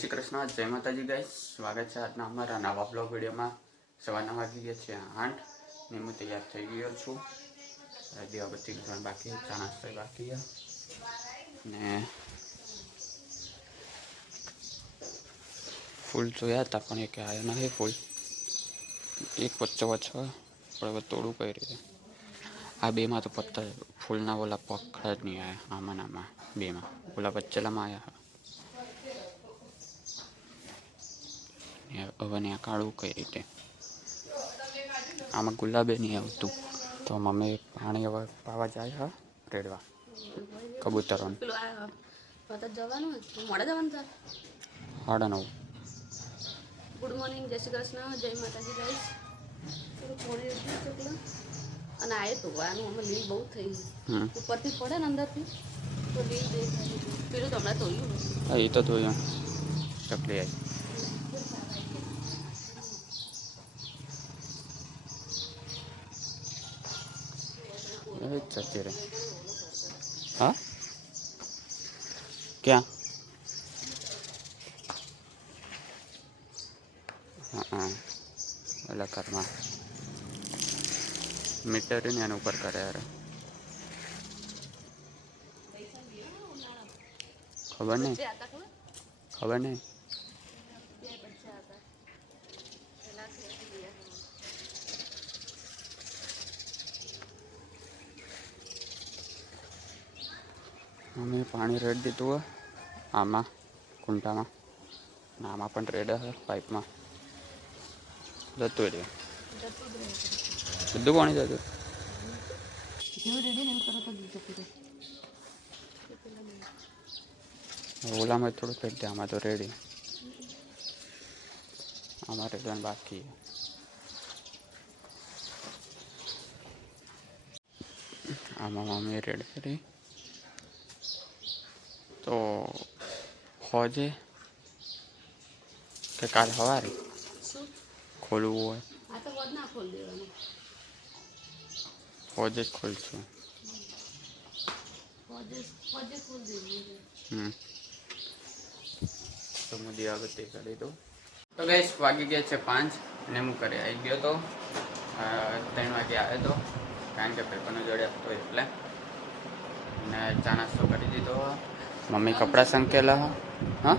શ્રી કૃષ્ણ, જય માતાજી ગાઈસ. સ્વાગત છે આજના અમારા નવા બ્લોગ વિડીયોમાં. સવારના વાગી ગયા છે 8 ને હું તૈયાર થઈ ગયો છું. દીવાબત્તી કરવાનું બાકી, ચા નાસ્તો બાકી ને ફૂલ જોયા હતા પણ એક આવ્યા નથી ફૂલ. એક વચ્ચે પણ હવે તોડું કઈ રીતે. આ બેમાં તો પત્તા ફૂલના ઓલા પખડા જ નહીં આવ્યા. આમાં બેમાં ઓલા વચ્ચેલામાં આવ્યા. હવે ને કાઢવું કઈ રીતે. આમાં ગુલાબે નહીં આવતું તો મમ્મી પાણી હવે પાવા જાય હા રેડવા કબૂતરોને. 9:30. ગુડ મોર્નિંગ, જય શ્રી કૃષ્ણ, જય માતાજી ગાઈસ. અને આ તો આનું અમે લીલ બહુ થઈ ઉપરથી પડે ને અંદરથી તો લીલ દેખાય. પેલું તો હમણાં ધોયું. હા એ તો ધોયું ચકલી આવી. જતી રહે. હા ક્યાં? હા ઓલા ઘરમાં મીટર ને એના ઉપર કરે યાર. ખબર નહીં. અમે પાણી રેડ દીધું હોય આમાં કુંડામાં, આમાં પણ રેડ હશે પાઇપમાં. જતું રહ્યું બધું પાણી જતું. ઓલામાં થોડું ફેંક દે, આમાં તો રેડી. આમાં રેડવાનું બાકી. આમાં મમ્મી રેડ કરી તો હોજે કે કાલ સવારે ખોલવું હોય. હોજે જ ખોલશું. તો હું દીવાબત્તી કરી દઉં. તો ગાઈસ વાગી ગયા છે 5 અને હું ઘરે આવી ગયો તો 3 વાગે આવ્યો તો, કારણ કે પેપરનો જોડે આપતો એટલે. અને ચા નાસ્તો કરી દીધો. મમ્મી કપડાં સંકેલા. હા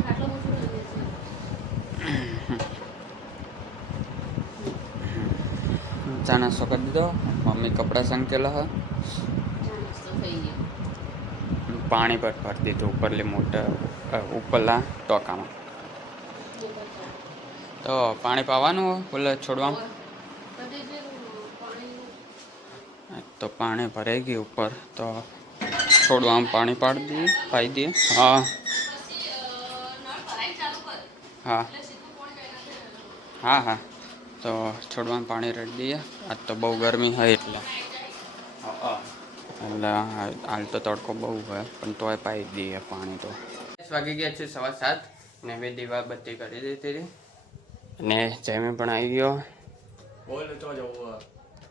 ચા નાસ્તો કરી દીધો. મમ્મી કપડાં સંકેલા હા. પાણી પર ભરી દીધું ઉપરલી મોટર ઉપરલા ટોકામાં. તો પાણી પાવાનું બોલે છોડવાનું. તો પાણી ભરાઈ ગયું ઉપર તો છોડવામાં પાણી પાડી દઈએ. હા હા હા હા. તો છોડવાનું પાણી રેડી દઈએ. આજ તો બહુ ગરમી હોય એટલે હાલ તો તડકો બહુ હોય પણ તોય પાઈ દઈએ પાણી. તો વાગી ગયા છે 7:15 ને મેં દીવાબત્તી કરી દીધી અને જમી પણ આવી ગયો. બોલ તો જવું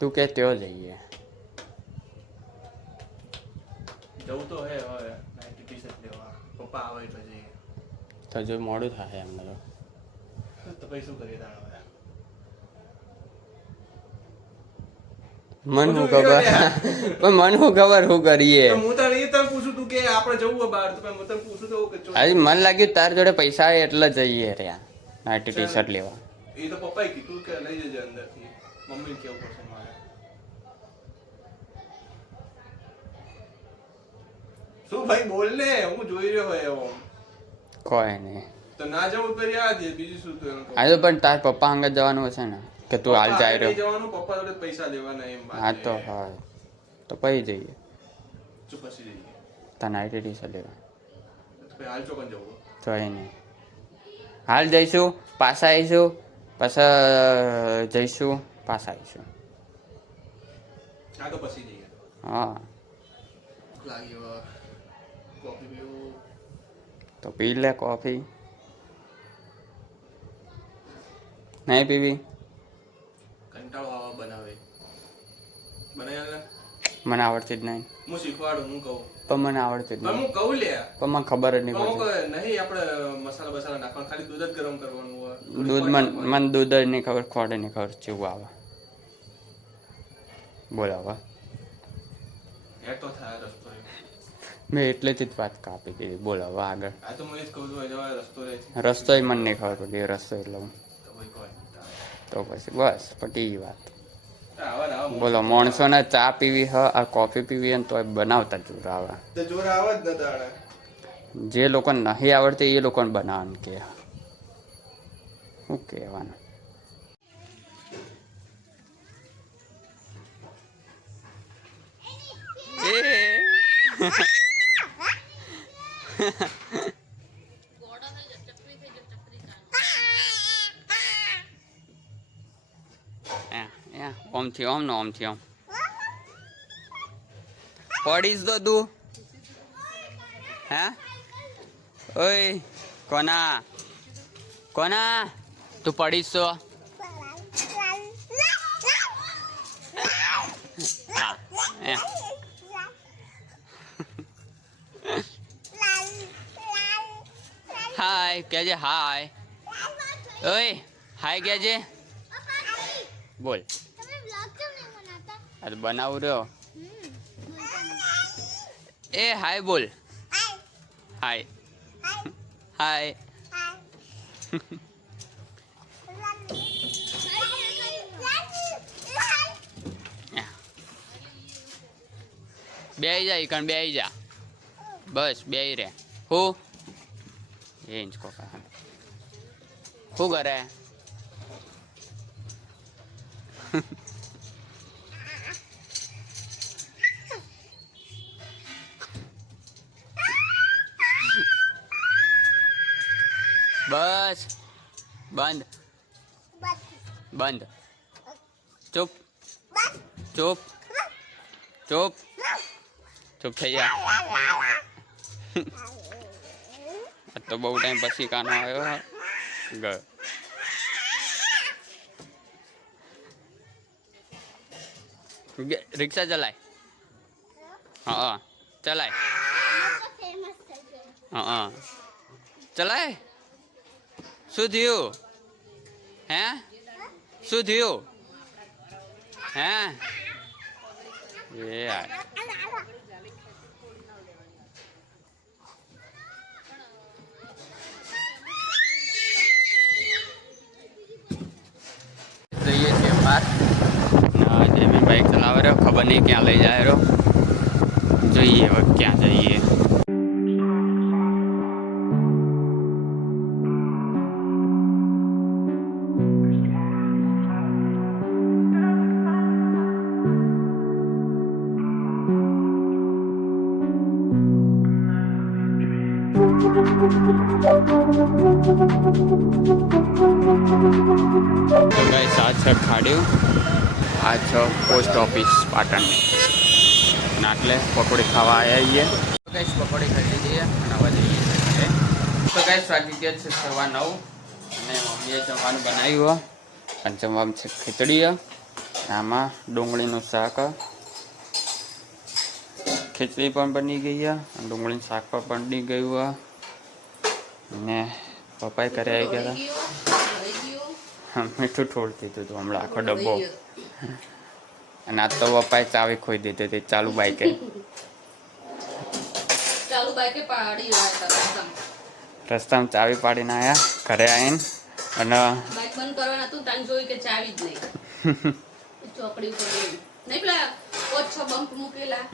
તું કે ત્યો જઈએ. જવું તો હે હવે નાઇટી ટી-શર્ટ લેવા. પપ્પા આવે એટલે જઈએ. તો જો મોડું થાય એમને તો પછી શું કરીએ તાણ હવે. મન હું ખબર પણ મન હું ખબર શું કરીએ. હું તને એ તને પૂછું તું કે આપણે જવું હોય બહાર તો હું તને પૂછું તો કે આજે મન લાગ્યું તાર જોડે પૈસા આવે એટલે જઈએ રહ્યા નાઇટી ટી-શર્ટ લેવા. એ તો પપ્પાએ કીધું કે લઈ જજે અંદરથી. મમ્મીને કેવું પડશે મારે. શું ભાઈ બોલ ને, હું જોઈ રહ્યો હોય એવો. કોઈ નહીં તો ના જવું તો યાદ દે, બીજું શું તું. આજે પણ તાર પપ્પા અંગત જવાનું હશે ને કે તું હાલ જાય રહ્યો. જવાનું પપ્પા જોડે પૈસા લેવાના એમ. હા તો હા તો પછી જઈએ. શું પછી જઈએ? તાર નાઇટી ટી-શર્ટ લેવા. હાલ ચોકન જવું જોઈ નહીં. હાલ જઈશું પાછા આવીશું પાછા જઈશું પાછા આવીશું. હા તો પછી જઈએ. હા લાગ્યો કોફી પીવું તો પી લે કોફી. નહીં પીવી? કંટાળો આવા બનાવે. બનાવી મને આવડતી જ નહીં. હું શીખવાડું, હું કહું. પણ મને આવડતું જ પણ નહીં. હું કહું લે પણ મને ખબર જ નહીં અમુક પડતી. નહીં આપણે મસાલા બસાલા નાખવાનું, ખાલી દૂધ જ ગરમ કરવાનું હોય. દૂધ મને દૂધ જ નહીં ખબર, ખોડે નહીં ખબર કેવું આવે. બોલ હવે. એ તો થાય રસ્તો એ. મેં એટલેથી જ વાત કાપી દીધી. બોલ હવે આગળ. આ તો મને જ કહું છું જવા રસ્તો રહે છે. રસ્તોય મને નહીં ખબર પડી રસ્તો એટલે હું તો ભાઈ કોઈ તો પછી બસ પટી વાત. આવા બોલો માણસોને ચા પીવી હ આ કોફી પીવી હોય ને તો બનાવતા જોર આવે. તો જોર આવે જ ન તાણે. જે લોકોને નહીં આવડતી એ લોકોને બનાવવાનું કે શું કહેવાનું. ઓમથી ઓમ ને ઓમથી ઓમ પડીશ તો તું હે ઓય કોના કોના તું પડીશ તો હા એ હાય કહેજે હાય ઓય હાય કહેજે બોલ આ બનાવું રહ્યો એ હાય બોલ હાય હાય બેહી જા ઈકણ બેહી જા બસ બેહી રે હું એ ઇંચકો શું કરે બસ બંધ બંધ ચૂપ ચૂપ ચૂપ ચૂપ થઈ જા તો બહુ ટાઈમ પછી કાનો આવ્યો ગયો રિક્ષા ચલાય હા ચલાય હા ચલાય શું થયું હે શું થયું હે એ યાર જઈએ છીએ બહાર જે મેં બાઇક ચલાવી રહ્યો ખબર નહીં ક્યાં લઈ જાય રહ્યો જોઈએ હવે ક્યાં જઈએ તો ગાઈસ આ છે ખાડ્યું આ છે પોસ્ટ ઓફિસ પાટણની અને આટલે પકોડી ખાવા આવ્યા છીએ તો ગાઈસ પકોડી ખાઈ લીધી અને હવે જઈએ છીએ તો ગાઈસ વાગી ગયા છે 9:15 અને મમ્મીએ જમવાનું બનાવ્યું અને જમવામાં છે ખીચડી આમાં ડુંગળીનું શાક ખીચડી પણ બની ગઈ અને ડુંગળીનું શાક પણ બની ગયું ને પપ્પાએ ઘરે આવી ગયા હતા મીઠું ઠોળ દીધું હતું હમણાં આખો ડબ્બો અને આજ તો પપ્પાએ ચાવી ખોઈ દીધી હતી ચાલુ બાઈકે રસ્તામાં ચાવી પાડીને આવ્યા ઘરે આવીને અને બાઈક બંધ કરવાનું હતું તાન જોયું કે ચાવી જ નહીં ચોકડી ઉપર નહીં પેલા ઓછો બંક મૂકેલા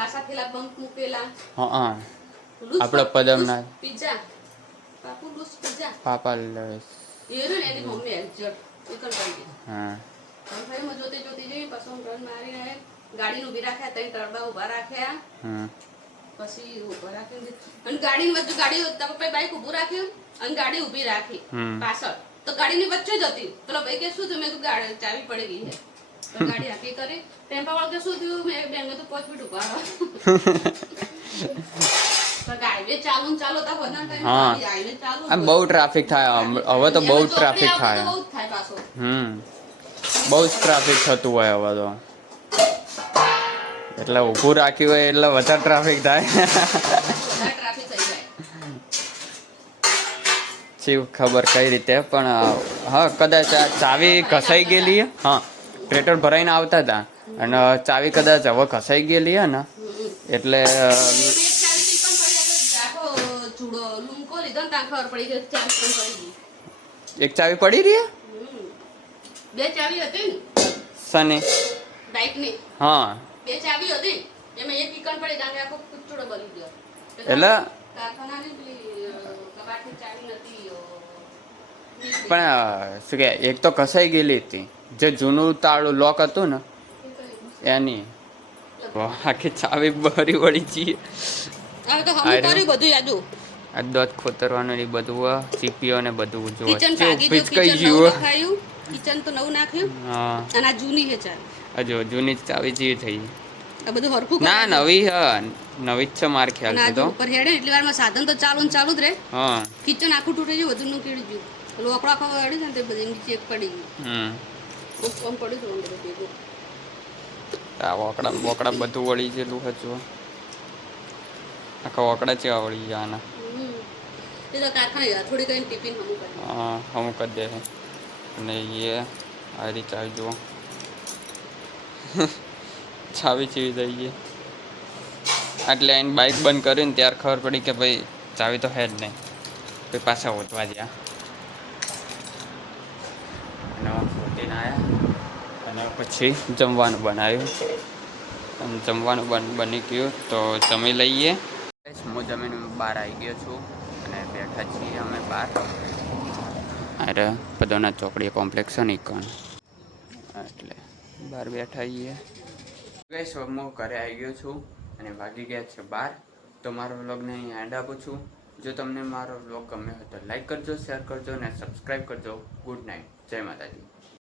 પાછા પેલા બંક મૂકેલા હા આપણો પદમના પિઝા પાપુ લૂસ પિઝા પાપા એ ને એની મમ્મી એક્ઝેક્ટ એક જ કરી હા ભાઈ માં જોતી જોતી જઈ પછી હું રન મારી આયા ગાડીનું ઉભી રાખ્યા ત્રણ ટરબા ઉભા રાખ્યા પછી ઉભા રાખી અને ગાડીની વચ્ચે ગાડી પપ્પાએ બાઈક ઊભું રાખ્યું અને ગાડી ઊભી રાખી પાછળ તો ગાડીની વચ્ચે જ હતી પેલો ભાઈ કે શું તમે ગાડી ચાવી પડી ગઈ છે તો ગાડી આખી કરી ટેમ્પા વાળો કે શું થયું મેં બેંગ તો 5 મિનિટ ઉભા રહો બહુ ટ્રાફિક થાય હવે તો બહુ ટ્રાફિક થાય બહુ જ ટ્રાફિક થતું હોય હવે તો એટલે ઊભું રાખ્યું હોય એટલે વધારે ટ્રાફિક થાય. વધારે ટ્રાફિક થઈ જાય. શિવ ખબર કઈ રીતે પણ હા કદાચ આ ચાવી ઘસાઈ ગયેલી હે. હા પેટ્રોલ ભરાઈને આવતા હતા અને ચાવી કદાચ હવે ઘસાઈ ગયેલી હે ને એટલે એક ચાવી પણ પડી આખો જુડો લૂમકો લીધો ને ત્યાં ખબર પડી કે ચાવી પણ પડી ગઈ. એક ચાવી પડી રહી હે? બે ચાવી હતી ને સની બાઇકની. હા બે ચાવી હતી એમાં એક ઈકણ પડી કારણ કે આખો કૂચડો બની ગયો. એટલે કારખાનાની પેલી કબાટની ચાવી નથી. પણ શું કે એક તો ઘસાઈ ગયેલી હતી જે જૂનું તાળું લોક હતું ને એની આખી ચાવી બરી વળી છીએ. હવે તો હમ કર્યું બધું યાદું. આ દોત ખોતરવાનું ને બધું સીપીઓ ને બધું જો કિચન ભાગી ગયું, કઈ કિચન નવું ગયું. નખાયું, કિચન તો નવું નાખ્યું હા અને આ જૂની છે ચાવી. હજુ જૂની ચાવી જેવી થઈ. આ બધું હરખું ના કરાવ્યું. નવી હ નવી જ છે માર અને ખ્યાલ આ છે જો તો. ઉપર હેડે એટલી વારમાં સાધન તો ચાલુ ને ચાલુ જ રહે. હા કિચન આખું તૂટી ગયું, બધું નું કીડી ગયું. લોકડો આખો હેડી છે ને તે બધી નીચે એક પડી ગયું. આમ પડ્યું હતું અંદર ભેગું. આ વોકડા બોકડા બધું વળી ગયેલું હજુ. આખા વોકડા છે વળી જવાના. એ તો કારખાને ગયા, થોડી કઈ ટિફિન હમું કરી. હા અમુક જ દે છે અને એ આ રીતે ચાવી જુઓ. ચાવી ચીવી થઈ ગઈ એટલે એને બાઇક બંધ કરીને ત્યારે ખબર પડી કે ભાઈ ચાવી તો હે જ નહીં. પછી પાછા ઓતવા ગયા અને ઓતીને આવ્યા અને પછી જમવાનું બનાવ્યું અને જમવાનું બની ગયું તો જમી લઈએ. હું જમીને બહાર આવી ગયો છું અને બેઠા છીએ અમે બહાર. અરે પદોના ચોકડી કોમ્પ્લેક્સ છે ને કોણ એટલે બહાર બેઠા છીએ. ગઈશ હું ઘરે આવી ગયો છું અને વાગી ગયા છે 12. તો મારો વ્લોગને અહીં એન્ડ આપું છું. જો તમને મારો વ્લોગ ગમ્યો હોય તો લાઈક કરજો, શેર કરજો અને સબસ્ક્રાઈબ કરજો. ગુડ નાઇટ, જય માતાજી.